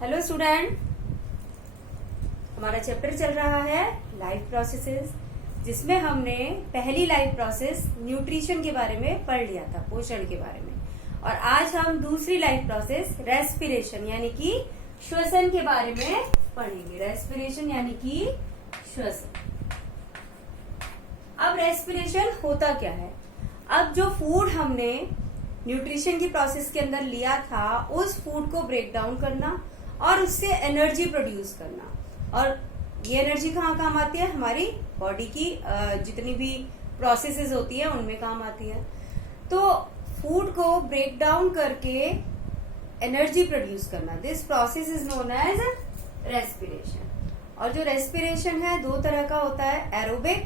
Hello student, हमारा chapter चल रहा है लाइफ प्रोसेसेस, जिसमें हमने पहली लाइफ प्रोसेस न्यूट्रिशन के बारे में पढ़ लिया था, पोषण के बारे में। और आज हम दूसरी लाइफ प्रोसेस रेस्पिरेशन यानी कि श्वसन के बारे में पढ़ेंगे। रेस्पिरेशन यानी कि श्वसन। अब रेस्पिरेशन होता क्या है? अब जो फूड हमने न्यूट्रिशन की प्रोसेस के अंदर लिया था, उस फूड को ब्रेक डाउन करना और उससे एनर्जी प्रोड्यूस करना। और ये एनर्जी कहाँ काम आती है? हमारी बॉडी की जितनी भी प्रोसेसेस होती है उनमें काम आती है। तो फूड को ब्रेक डाउन करके एनर्जी प्रोड्यूस करना, this process is known as respiration. और जो रेस्पिरेशन है दो तरह का होता है, एरोबिक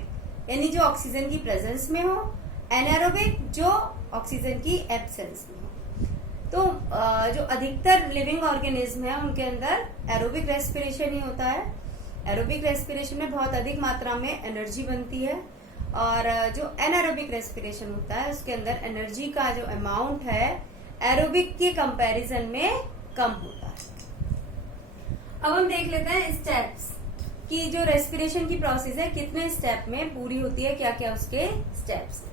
यानी जो ऑक्सीजन की प्रेजेंस में हो, एनारोबिक जो ऑक्सीजन की एब्सेंस में हो। तो जो अधिकतर लिविंग ऑर्गेनिज्म है उनके अंदर एरोबिक रेस्पिरेशन ही होता है। एरोबिक रेस्पिरेशन में बहुत अधिक मात्रा में एनर्जी बनती है, और जो एनारोबिक रेस्पिरेशन होता है उसके अंदर एनर्जी का जो अमाउंट है एरोबिक के कंपैरिजन में कम होता है। अब हम देख लेते हैं स्टेप्स कि जो रेस्पिरेशन की प्रोसेस है कितने स्टेप में पूरी होती है, क्या क्या उसके स्टेप्स हैं।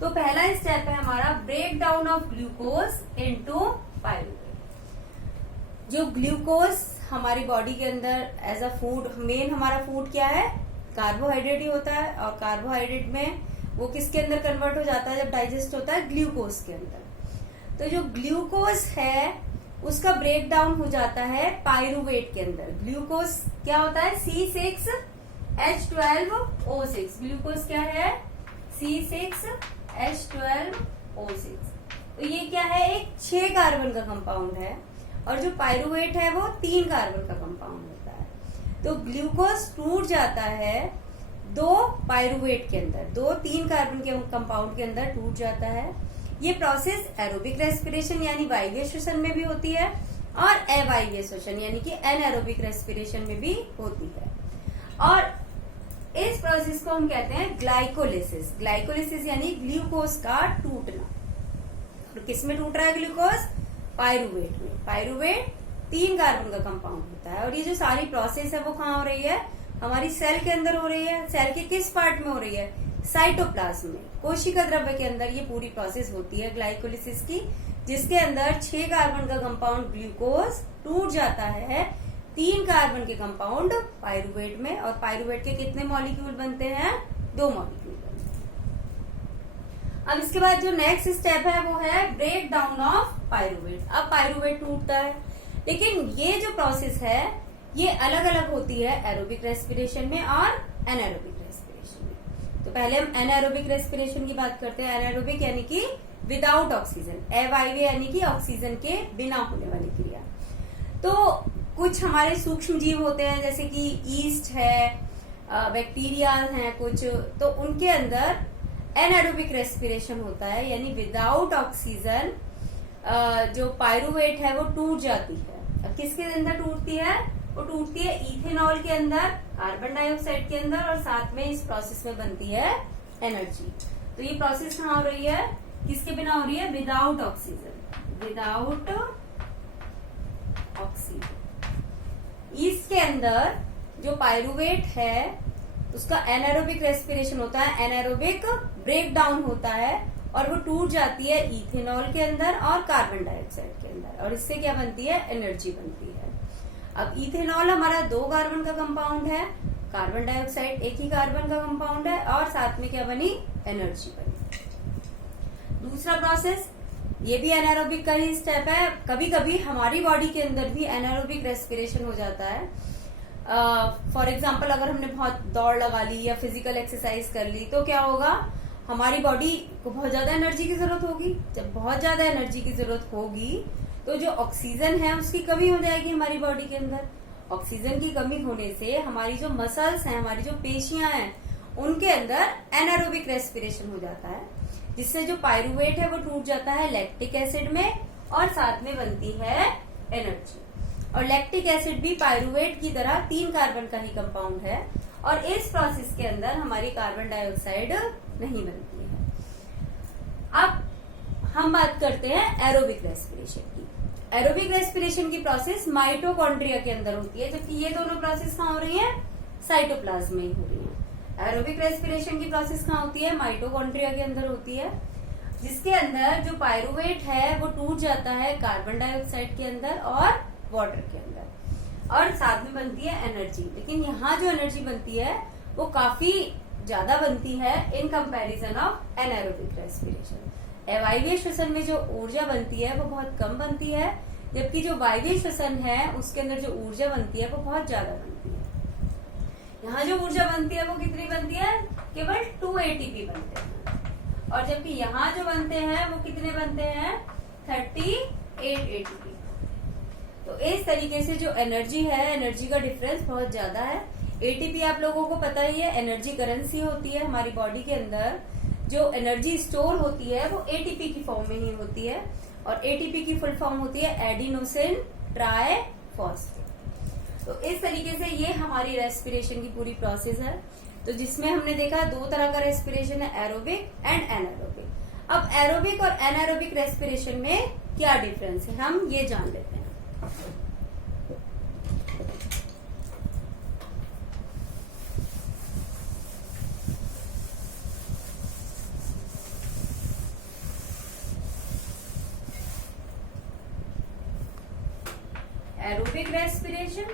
तो पहला स्टेप है हमारा break down of glucose into pyruvate. जो ग्लूकोज हमारी बॉडी के अंदर एज अ फूड, मेन हमारा फूड क्या है? कार्बोहाइड्रेट ही होता है। और कार्बोहाइड्रेट में वो किसके अंदर कन्वर्ट हो जाता है जब डाइजेस्ट होता है? ग्लूकोज के अंदर। तो जो ग्लूकोज है उसका ब्रेक डाउन हो जाता है पायरुवेट के अंदर। ग्लूकोज क्या होता है? C6H12O6। ग्लूकोज क्या है? C6H12O6। तो ये क्या है? एक 6 कार्बन का कंपाउंड है, और जो पायरुवेट है वो 3 कार्बन का कंपाउंड होता है। तो ग्लूकोज टूट जाता है 2 पायरुवेट के अंदर, 2-3 कार्बन के कंपाउंड के अंदर टूट जाता है। ये प्रोसेस एरोबिक रेस्पिरेशन यानी वायवीय श्वसन में भी होती है, और अवायवीय श्वसन यानी कि एनारोबिक रेस्पिरेशन में भी होती है। और इस प्रोसेस को हम कहते हैं ग्लाइकोलिसिस। ग्लाइकोलिसिस यानी ग्लूकोज का टूटना। और किस में टूट रहा है ग्लूकोज? पायरुवेट में। पायरुवेट 3 कार्बन का कंपाउंड होता है। और ये जो सारी प्रोसेस है वो कहाँ हो रही है? हमारी सेल के अंदर हो रही है। सेल के किस पार्ट में हो रही है? साइटोप्लाज्म में, कोशिका द्रव्य के अंदर ये पूरी प्रोसेस होती है ग्लाइकोलिसिस की, जिसके अंदर 6 कार्बन का कंपाउंड ग्लूकोज टूट जाता है 3 कार्बन के कंपाउंड पायरुवेट में। और पायरुवेट के कितने मॉलिक्यूल बनते हैं? 2 मॉलिक्यूल बनते हैं। अब इसके बाद जो नेक्स्ट स्टेप है वो है ब्रेक डाउन ऑफ पायरुवेट। अब पायरुवेट टूटता है, लेकिन ये जो प्रोसेस है ये अलग अलग होती है एरोबिक रेस्पिरेशन में और एनारोबिक रेस्पिरेशन में। तो पहले हम एनारोबिक रेस्पिरेशन की बात करते हैं। एनारोबिक यानी कि विदाउट ऑक्सीजन, अवायवीय यानी कि ऑक्सीजन के बिना होने वाली क्रिया। तो कुछ हमारे सूक्ष्म जीव होते हैं जैसे कि ईस्ट है, बैक्टीरिया हैं कुछ, तो उनके अंदर एनारोबिक रेस्पिरेशन होता है, यानी विदाउट ऑक्सीजन जो पायरुवेट है वो टूट जाती है। अब किसके अंदर टूटती है? वो टूटती है इथेनॉल के अंदर, कार्बन डाइऑक्साइड के अंदर, और साथ में इस प्रोसेस में बनती है एनर्जी। तो ये प्रोसेस कहाँ हो रही है? किसके बिना हो रही है? Without oxygen. Without oxygen. इसके अंदर जो पायरुवेट है उसका एनारोबिक रेस्पिरेशन होता है, एनारोबिक ब्रेक डाउन होता है, और वो टूट जाती है इथेनॉल के अंदर और कार्बन डाइऑक्साइड के अंदर, और इससे क्या बनती है? एनर्जी बनती है। अब इथेनॉल हमारा 2 कार्बन का कंपाउंड है, कार्बन डाइऑक्साइड 1 ही कार्बन का कंपाउंड है, और साथ में क्या बनी? एनर्जी बनी। दूसरा प्रोसेस ये भी एनारोबिक का ही स्टेप है। कभी कभी हमारी बॉडी के अंदर भी एनारोबिक रेस्पिरेशन हो जाता है। फॉर एग्जाम्पल अगर हमने बहुत दौड़ लगा ली या फिजिकल एक्सरसाइज कर ली तो क्या होगा? हमारी बॉडी को बहुत ज्यादा एनर्जी की जरूरत होगी। जब बहुत ज्यादा एनर्जी की जरूरत होगी तो जो ऑक्सीजन है उसकी कमी हो जाएगी हमारी बॉडी के अंदर। ऑक्सीजन की कमी होने से हमारी जो मसल्स हैं, हमारी जो पेशियां हैं, उनके अंदर एनारोबिक रेस्पिरेशन हो जाता है, जिससे जो पायरुवेट है वो टूट जाता है लैक्टिक एसिड में, और साथ में बनती है एनर्जी। और लैक्टिक एसिड भी पायरुवेट की तरह 3 कार्बन का ही कंपाउंड है, और इस प्रोसेस के अंदर हमारी कार्बन डाइऑक्साइड नहीं बनती है। अब हम बात करते हैं एरोबिक रेस्पिरेशन की। एरोबिक रेस्पिरेशन की प्रोसेस माइटोकॉन्ड्रिया के अंदर होती है, जबकि ये दोनों प्रोसेस कहाँ हो रही है? साइटोप्लाज्म में ही हो रही है। एरोबिक रेस्पिरेशन की प्रोसेस कहाँ होती है? माइटोकॉन्ड्रिया के अंदर होती है, जिसके अंदर जो पायरुवेट है वो टूट जाता है कार्बन डाइऑक्साइड के अंदर और वाटर के अंदर, और साथ में बनती है एनर्जी। लेकिन यहाँ जो एनर्जी बनती है वो काफी ज्यादा बनती है in comparison of anaerobic respiration. अवायवीय श्वसन में जो ऊर्जा बनती है वो बहुत कम बनती है, जबकि जो वायवीय श्वसन है उसके अंदर जो ऊर्जा बनती है वो बहुत ज्यादा बनती है। यहाँ जो ऊर्जा बनती है वो कितनी बनती है? केवल 2 ATP बनते हैं, और जबकि यहाँ जो बनते हैं वो कितने बनते हैं? 38 ATP। तो इस तरीके से जो एनर्जी है, एनर्जी का डिफरेंस बहुत ज्यादा है। एटीपी आप लोगों को पता ही है, एनर्जी करेंसी होती है हमारी बॉडी के अंदर। जो एनर्जी स्टोर होती है वो एटीपी की फॉर्म में ही होती है, और एटीपी की फुल फॉर्म होती है एडिनोसिन ट्राइफॉस्फेट। तो इस तरीके से ये हमारी रेस्पिरेशन की पूरी प्रोसेस है। तो जिसमें हमने देखा 2 तरह का रेस्पिरेशन है, एरोबिक एंड एनारोबिक। अब एरोबिक और एनारोबिक रेस्पिरेशन में क्या डिफरेंस है हम ये जान लेते हैं। एरोबिक रेस्पिरेशन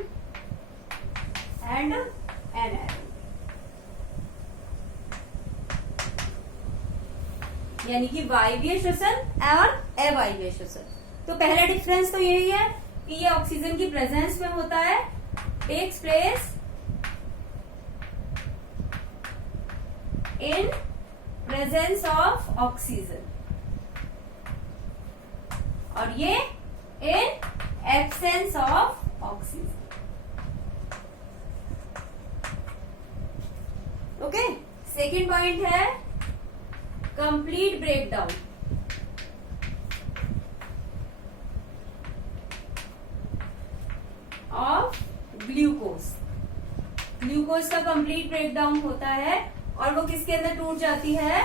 एंड एनारोबिक, यानी कि वायवीय श्वसन और अवायवीय श्वसन। तो पहला डिफरेंस तो यही है कि ये ऑक्सीजन की प्रेजेंस में होता है, takes place in presence of oxygen, और ये in absence of oxygen. Okay, second point है complete breakdown of glucose. Glucose का कंप्लीट ब्रेकडाउन होता है, और वो किसके अंदर टूट जाती है?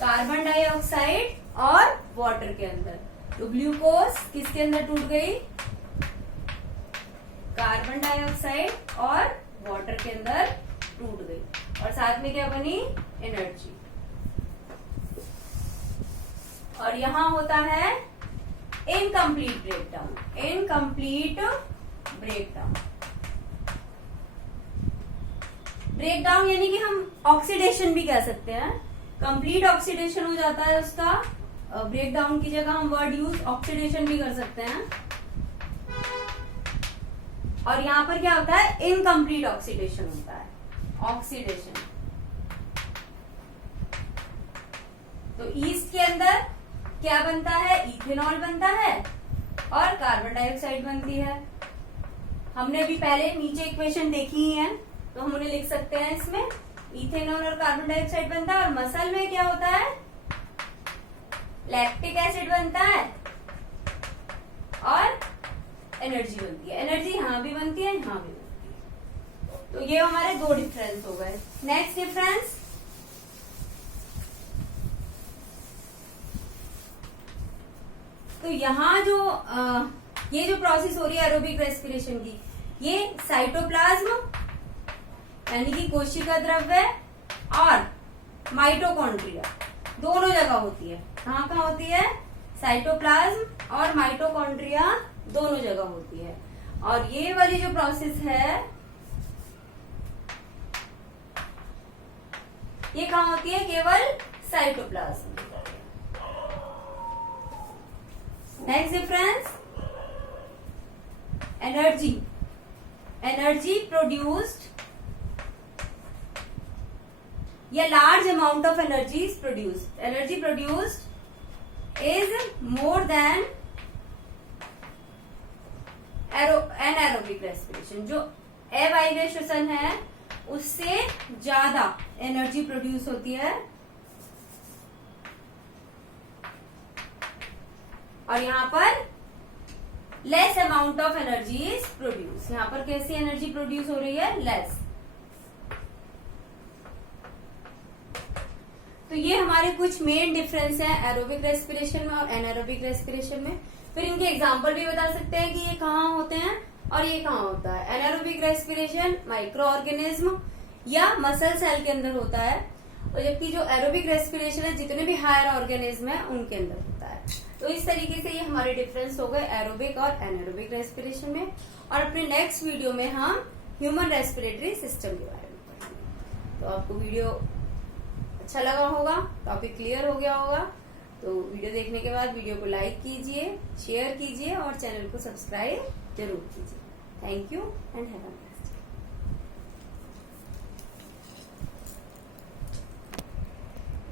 कार्बन डाइऑक्साइड और वाटर के अंदर। तो ग्लूकोज किसके अंदर टूट गई? कार्बन डाइऑक्साइड और वाटर के अंदर टूट गई, और साथ में क्या बनी? एनर्जी। और यहां होता है incomplete breakdown. Incomplete breakdown, breakdown यानी कि हम ऑक्सीडेशन भी कह सकते हैं। कंप्लीट ऑक्सीडेशन हो जाता है उसका, ब्रेकडाउन की जगह हम वर्ड यूज ऑक्सीडेशन भी कर सकते हैं। और यहां पर क्या होता है? इनकम्प्लीट ऑक्सीडेशन होता है। ऑक्सीडेशन, तो ईस्ट के अंदर क्या बनता है? इथेनॉल बनता है और कार्बन डाइऑक्साइड बनती है। हमने भी पहले नीचे इक्वेशन देखी ही है, तो हम उन्हें लिख सकते हैं इसमें। इथेनॉल और कार्बन डाइऑक्साइड बनता है, और मसल में क्या होता है? लैक्टिक एसिड बनता है और एनर्जी बनती है। एनर्जी यहां भी बनती है, यहां भी बनती है। तो ये हमारे 2 डिफरेंस हो गए। नेक्स्ट डिफरेंस, तो यहाँ जो ये जो प्रोसेस हो रही है एरोबिक रेस्पिरेशन की, ये साइटोप्लाज्म यानी कि कोशिका द्रव्य और माइटोकॉन्ड्रिया दोनों जगह होती है। कहाँ कहाँ होती है? साइटोप्लाज्म और माइटोकॉन्ड्रिया दोनों जगह होती है। और ये वाली जो प्रोसेस है ये कहाँ होती है? केवल cytoplasm. Next difference, energy. Energy produced, या large amount of energy is produced. Energy produced is more than anaerobic respiration. जो अवायवीय श्वसन है उससे ज्यादा एनर्जी प्रोड्यूस होती है, और यहाँ पर less amount of energy is produce. यहाँ पर कैसी एनर्जी प्रोड्यूस हो रही है? लेस। तो ये हमारे कुछ मेन डिफरेंस है एरोबिक रेस्पिरेशन में और एनारोबिक रेस्पिरेशन में। फिर इनके एग्जाम्पल भी बता सकते हैं कि ये कहाँ होते हैं और ये कहाँ होता है। एनारोबिक रेस्पिरेशन माइक्रो ऑर्गेनिज्म या मसल सेल के अंदर होता है, और जबकि जो एरोबिक रेस्पिरेशन है जितने भी हायर ऑर्गेनिज्म है उनके अंदर होता है। तो इस तरीके से ये हमारे डिफरेंस हो गए एरोबिक और एनारोबिक रेस्पिरेशन में। और अपने नेक्स्ट वीडियो में हम ह्यूमन रेस्पिरेटरी सिस्टम के बारे में पढ़ेंगे। तो आपको वीडियो अच्छा लगा होगा, टॉपिक क्लियर हो गया होगा। तो वीडियो देखने के बाद वीडियो को लाइक कीजिए, शेयर कीजिए और चैनल को सब्सक्राइब जरूर कीजिए। Thank you and have a nice day.